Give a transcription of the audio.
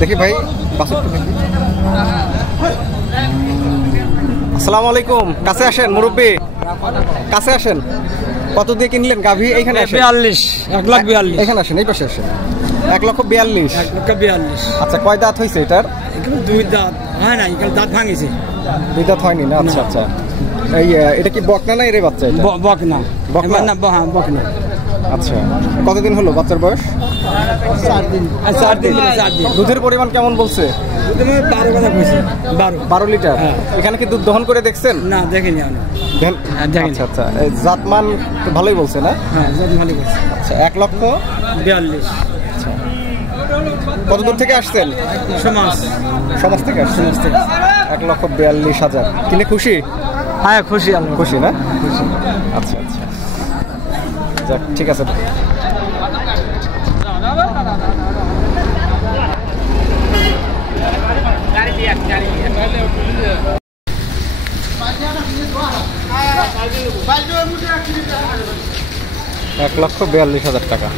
দেখি ভাই, আসসালামু আলাইকুম। কাছে আসেন মুরব্বী, কাছে আসেন। কত দিয়ে কিনলেন গাভী? এইখানে 42, 1,42,000। এখানে আসেন, এই পাশে আসেন। 1,42,000। 1,42,000। আচ্ছা, কয় দাঁত হয়েছে এটার? এখানে 2 দাঁত হয় না, এখানে দাঁত ভাঙিছে। 2 দাঁত হয়নি না? আচ্ছা আচ্ছা। এই এটা কি বকনা না এর বাচ্চা? এটা বকনা। বকনা না, বকনা। আচ্ছা, কতদিন হলো বাচ্চার বয়স? 4 দিন। 4 দিন। দুধের পরিমাণ কেমন বলছে? 12 কথা কইছে। 12 লিটার। এখানে কি দুধ দহন করে দেখছেন? না, দেখিনি আমি। আচ্ছা আচ্ছা, জাতমান তো ভালোই বলছে না? হ্যাঁ, জাত ভালোই বলছে। আচ্ছা, 1,42,000। আচ্ছা, কত দূর থেকে আসছেন? সমাজ থেকে আসছেন। 1,42,000 কিনে খুশি? হ্যাঁ, খুশি। আমি খুশি না? খুশি। আচ্ছা আচ্ছা, যাক, ঠিক আছে। $1,42,000 টাকা।